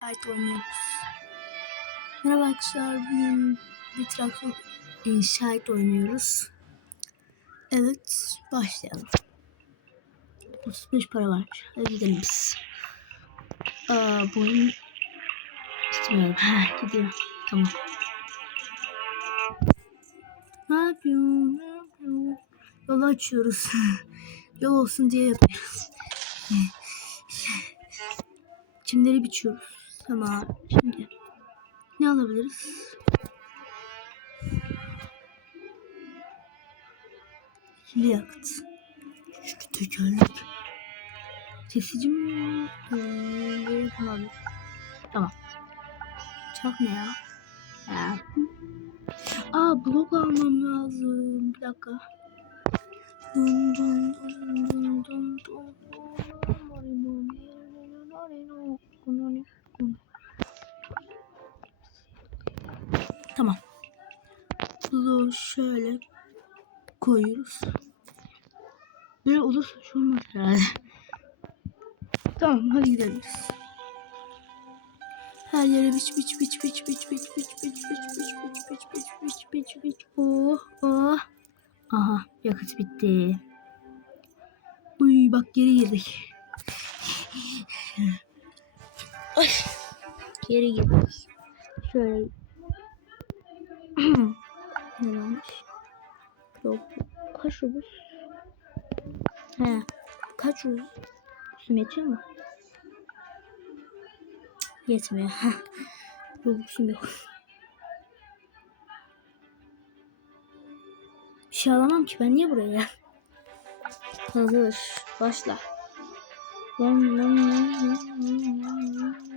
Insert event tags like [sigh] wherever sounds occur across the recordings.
Fight oynuyoruz. Merhaba arkadaşlar. Bugün bir traktör inşaat oynuyoruz. Evet. Başlayalım. 35 para var. Hadi gidelim biz. Aa, bu oyun gitmiyor. Ha, gidiyor. Tamam. Ne yapıyorsun? Ne yapıyorsun? Yolu açıyoruz. [laughs] Yol olsun diye yapıyoruz. [laughs] Çimleri biçiyoruz. Tamam. Şimdi ne alabiliriz? İkili yakıt. Şu tekerlek. Kesici mi? Ee, tamam. Tamam. Çak ne ya? Ha. Aa blok almam lazım. Bir dakika. Dun dun dun dun dun dun. Tamam. Bunu şöyle koyuyoruz. Böyle olursa şu olmaz herhalde. Tamam hadi gidelim. Her yere biç biç biç biç biç biç biç biç biç biç biç biç biç biç biç biç oh oh aha yakıt bitti uy bak geri girdik ay geri girdik şöyle ne varmış? Kaşubuz. He. Kaşubuz. Sümet mi? Yetmiyor. Robux'um yok. Bir şey alamam ki ben niye buraya? Hazır. Başla. Lan lan lan lan lan lan.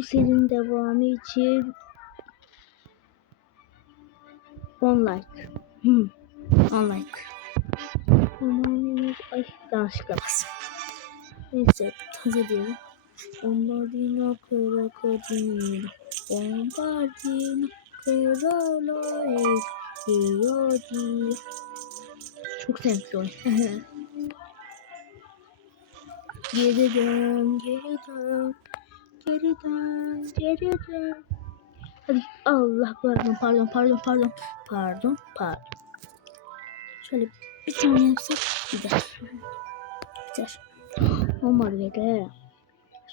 Bu serinin devamı için 10 like. Hmm. 10 like. Aman ay yanlışlıkla bastım. Neyse hazır diyelim. Bombardino krokodil. Bombardino krokodil. Yodi. Çok sevimli [laughs] oyun. geri dön, geri dön. Hadi Allah pardon pardon pardon pardon pardon pardon. Şöyle bir tane yapsak gider. Biter. Olmadı be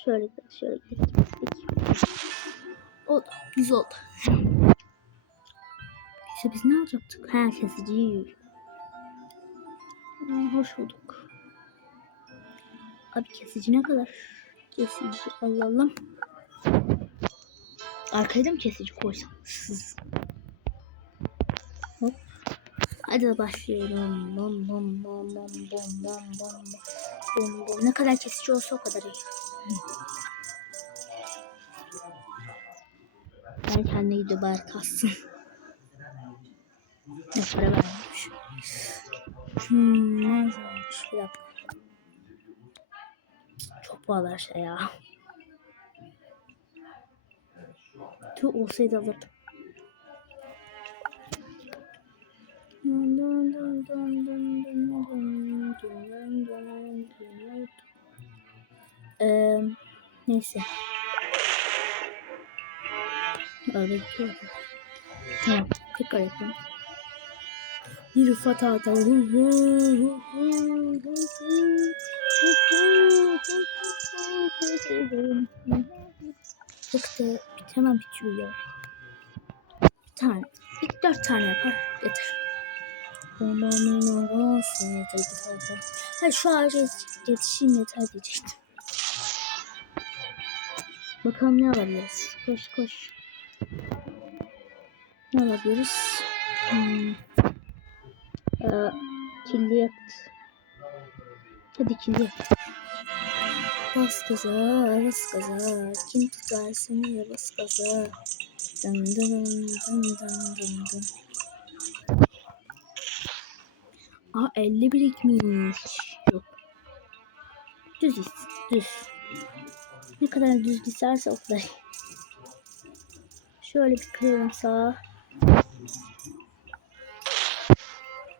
Şöyle şöyle gittik. Oldu. Güzel oldu. İşte biz ne alacaktık? Ha kesici. Hoş bulduk. Abi kesici ne kadar? Kesici alalım. Arkaya da mı kesici koysam? Hop. Hadi başlayalım. Bom bom bom bom bom bom bom. Bom bom. Ne kadar kesici olsa o kadar iyi. Ben kendine gidiyor bari kalsın. ne para vermiş. Hmm, ne varmış bir dakika bağlarsa şey ya. Tüh olsaydı alırdım. Ee, neyse. Öyle gidiyor. Tamam. Tekrar yapayım. Bir Rıfat Ağda. Da hemen bitiyor ya. Bir tane. İlk dört tane yapar. Yeter. Hayır şu ağaca yetişeyim yeter diyecektim. Bakalım ne alabiliriz. Koş koş. Ne alabiliriz? Hmm. Ee, kirli yakıt. Hadi kirli yakıt. Bas gaza, bas gaza. Kim tutar seni bas gaza. Dın dın dın dın dın dın. Aa 50 birikmiş. Yok. Düz git. Düz. Ne kadar düz gitserse o kadar. Şöyle bir kıralım sağa.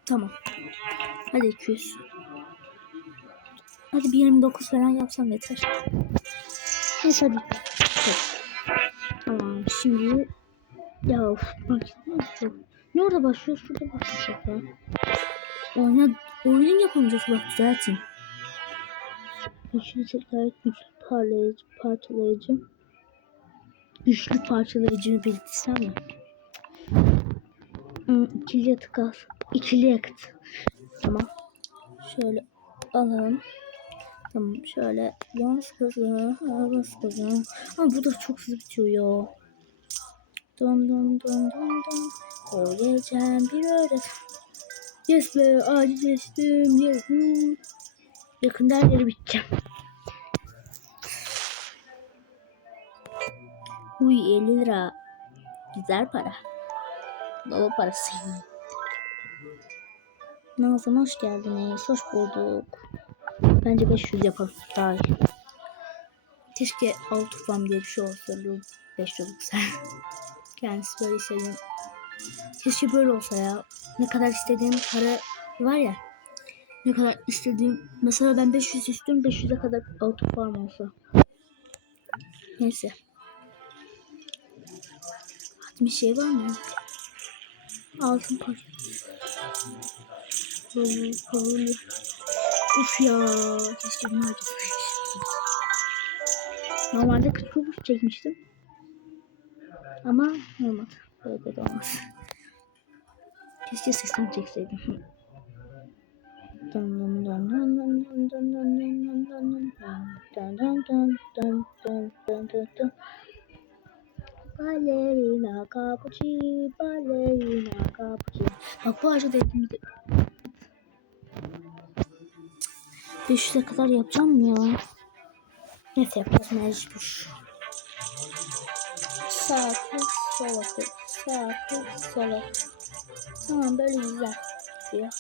Tamam. Hadi 200. Hadi bir 29 falan yapsam yeter. Neyse hadi. Tamam şimdi ya of, bak? Ne orada başlıyor? Şurada başlayacak ya. Oyna, oyunun yapamayacağız bak düzeltin. Güçlü tekrar güçlü parlayıcı, parçalayıcı. Güçlü parçalayıcını belirtsem mi? Hmm, ikili al. İkili yakıt. Tamam. Şöyle alalım. Tamam şöyle bas gaza, bas gaza. Ama bu da çok hızlı bitiyor ya. Dön dön dön dön dön. O geçen bir öğret. Yes be acizleştim. Yes. Hmm. Yakında her yeri biteceğim. Uy 50 lira. Güzel para. Baba parası. Nazan hoş geldiniz. Hoş bulduk. Bence 500 yapalım. Daha iyi. Keşke altı falan diye bir şey olsa. 500 olsa. [laughs] Kendisi böyle istediğim. Keşke böyle olsa ya. Ne kadar istediğim para var ya. Ne kadar istediğim. Mesela ben 500 istiyorum. 500'e kadar altı farm olsa. Neyse. Bir şey var mı? Altın paket. Havlu, Üf ya. Keşke bunu Normalde 49 çekmiştim. Ama olmadı. Böyle de olmaz. Keşke sesini çekseydim. Balerina kapıcı, balerina kapıcı. Bak bu ağaca dediğimde 500'e kadar yapacağım ya. Neyse yapacağız mecbur. Sağ kız, sola kız, sağ kız, sola. Tamam böyle güzel gidiyor.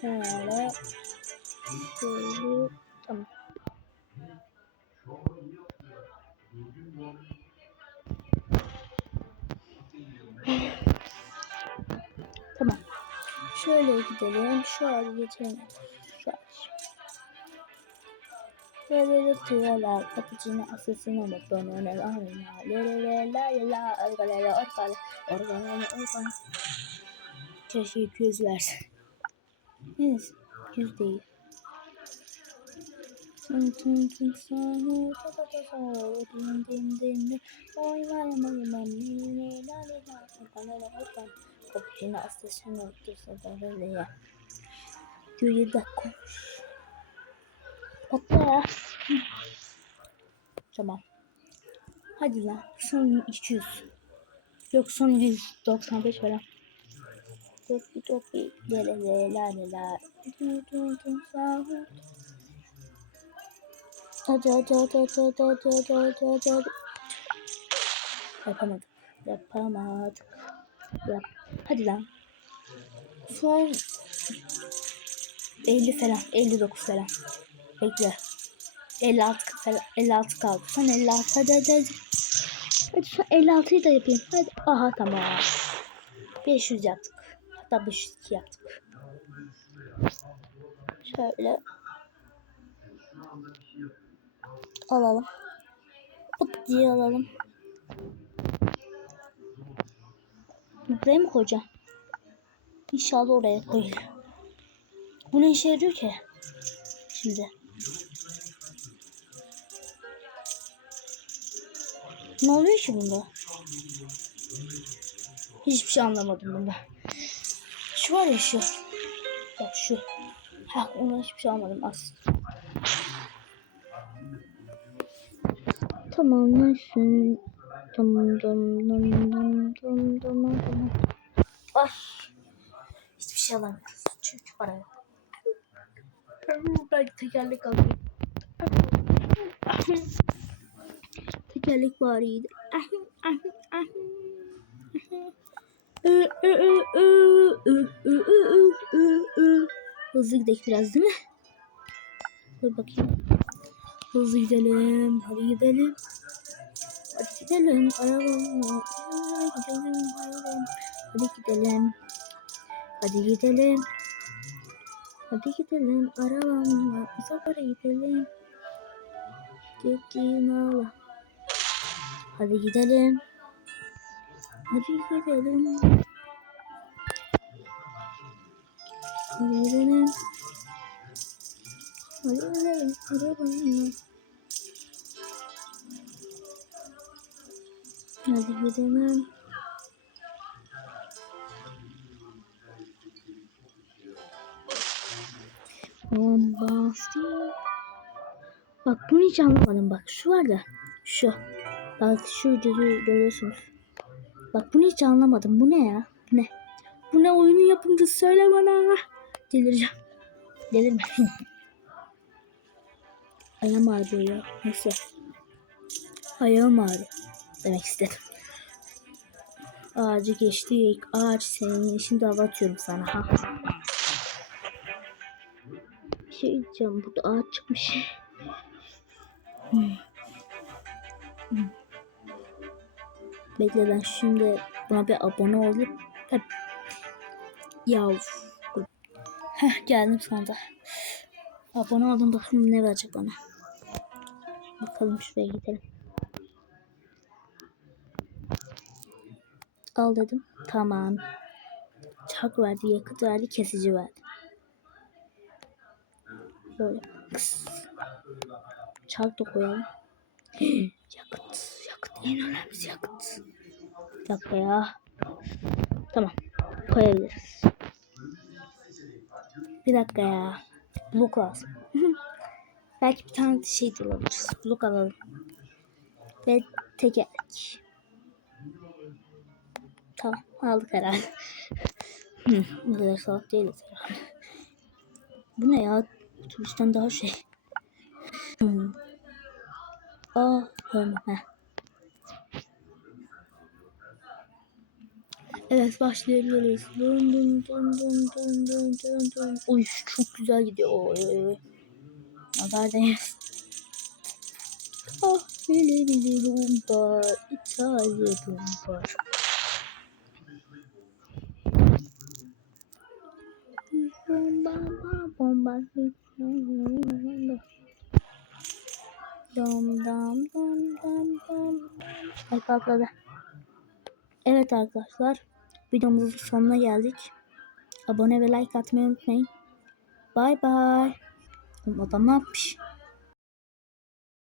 Şöyle. Şöyle. Tamam. Tamam. Şöyle gidelim. Şu an geçelim. Lelele tüyolar, kapıcını asasını mı bana ne var ya? Lelele la la la, örgülere ortalı, organları organ. Keşke 200 versin. Neyse, 100 değil. Tüm tüm tüm sana tata tata Dim dim dim dim Oy var ama yemem Lele la la la, organları organ. Kapıcını asasını mı bana ne var ya? Gülü de konuş. Patla ya. Tamam. Hadi lan. Son 200. Yok son 195 falan. Topi topi. Lele lele la la la. Du du du sahur. Hadi hadi hadi hadi hadi hadi hadi hadi hadi hadi. Yapamadık. Yapamadık. Yap. Hadi lan. Son 50 falan. 59 falan. Bekle. 56 falan. 56 kaldı. Son 56. Hadi hadi hadi. Hadi son 56'yı da yapayım. Hadi. Aha tamam. 500 yaptık. Hatta 502 yaptık. Şöyle. Alalım. Hop diye alalım. Buraya mı koyacağım? İnşallah oraya koyayım. Bu ne işe yarıyor ki? Şimdi. Ne oluyor ki bunda? Hiçbir şey anlamadım bunda. Şu var ya şu. Bak şu. Ha ona hiçbir şey anlamadım aslında. Tamamlaşın. Tamam tamam tamam tamam tamam tamam tamam. Ah. Hiçbir şey alamıyoruz. Çünkü para yok. Ben tekerlek alayım. Tekerlek var iyiydi. Hızlı gidelim biraz değil mi? Dur bakayım. Hızlı gidelim. Hadi gidelim. Hadi gidelim. Arabamla. Gidelim. Arabam. Hadi gidelim. Hadi gidelim. Hadi gidelim arabamla uzaklara gidelim. Gittiğin ağla. Hadi gidelim. Hadi gidelim. Hadi gidelim. Hadi gidelim arabamla. Hadi gidelim. Bombastik. Bak bunu hiç anlamadım bak. Şu var ya. Şu. Bak şu videoyu görüyorsunuz. Bak bunu hiç anlamadım. Bu ne ya? Ne? Bu ne oyunun yapımcısı söyle bana. Delireceğim. Delirme. [laughs] Ayağım ağrıyor ya. Neyse. Ayağım ağrıyor. Demek istedim. Ağacı geçtik. Ağaç senin. Şimdi hava atıyorum sana. Ha. Bir şey diyeceğim. Burada ağaç çıkmış. Hmm. Hmm. Bekle ben şimdi buna bir abone olup hep ya Heh, geldim sonunda. Abone oldum bakalım ne verecek bana. Bakalım şuraya gidelim. Al dedim. Tamam. Çak verdi, yakıt verdi, kesici verdi. Böyle. Kıs. Çark da koyalım. [gasps] yakıt. Yakıt. Bir dakika ya. Tamam. Koyabiliriz. Bir dakika ya. Blok lazım. [laughs] Belki bir tane şey de alabiliriz. Blok alalım. Ve tekerlek. Tamam aldık herhalde. [laughs] Bu kadar salak değiliz herhalde. [laughs] Bu ne ya? Turistten daha şey. Aa, hemen. Heh. Evet başlayabiliriz. Dun dun dun dun dun dun dun dun. Uy çok güzel gidiyor. Oy oy oy. Nazar değmesin. Ah bili bili bomba. İtalya bomba. Bomba bomba bomba. Dom dom dom dom dom. Ay patladı. Evet arkadaşlar. Videomuzun sonuna geldik. Abone ve like atmayı unutmayın. Bay bay. Adam ne yapmış?